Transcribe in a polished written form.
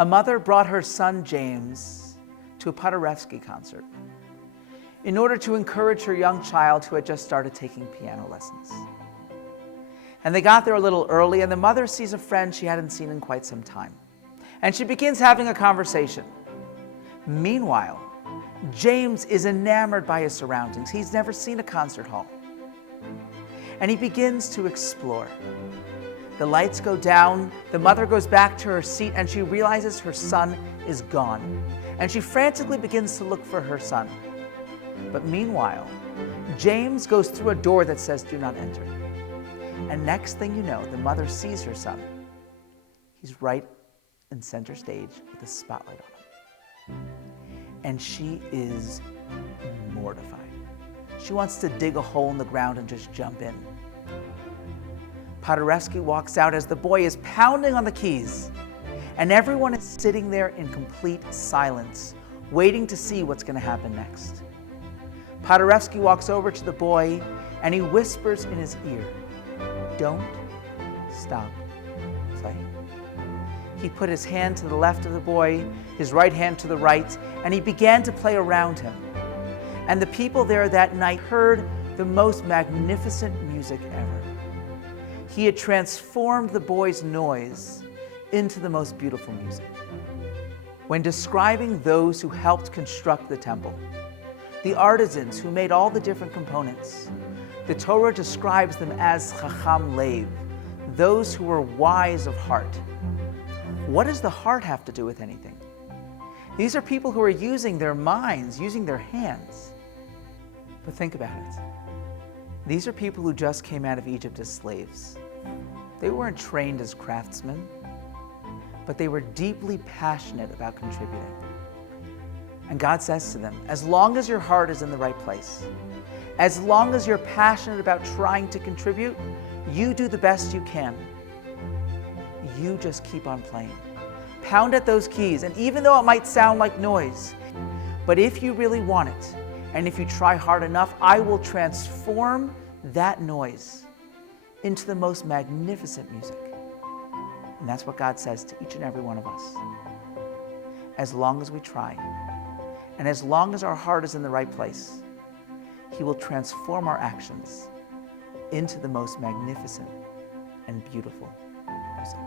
A mother brought her son James to a Paderewski concert in order to encourage her young child who had just started taking piano lessons. And they got there a little early, and the mother sees a friend she hadn't seen in quite some time. And she begins having a conversation. Meanwhile, James is enamored by his surroundings. He's never seen a concert hall. And he begins to explore. The lights go down, the mother goes back to her seat, and she realizes her son is gone. And she frantically begins to look for her son. But meanwhile, James goes through a door that says, "Do not enter." And next thing you know, the mother sees her son. He's right in center stage with a spotlight on him. And she is mortified. She wants to dig a hole in the ground and just jump in. Paderewski walks out as the boy is pounding on the keys, and everyone is sitting there in complete silence, waiting to see what's going to happen next. Paderewski walks over to the boy and he whispers in his ear, "Don't stop playing." He put his hand to the left of the boy, his right hand to the right, and he began to play around him. And the people there that night heard the most magnificent music ever. He had transformed the boy's noise into the most beautiful music. When describing those who helped construct the temple, the artisans who made all the different components, the Torah describes them as Chacham Lev, those who were wise of heart. What does the heart have to do with anything? These are people who are using their minds, using their hands. But think about it. These are people who just came out of Egypt as slaves. They weren't trained as craftsmen, but they were deeply passionate about contributing. And God says to them, as long as your heart is in the right place, as long as you're passionate about trying to contribute, you do the best you can. You just keep on playing. Pound at those keys, and even though it might sound like noise, but if you really want it, and if you try hard enough, I will transform that noise into the most magnificent music. And that's what God says to each and every one of us. As long as we try, and as long as our heart is in the right place, He will transform our actions into the most magnificent and beautiful music.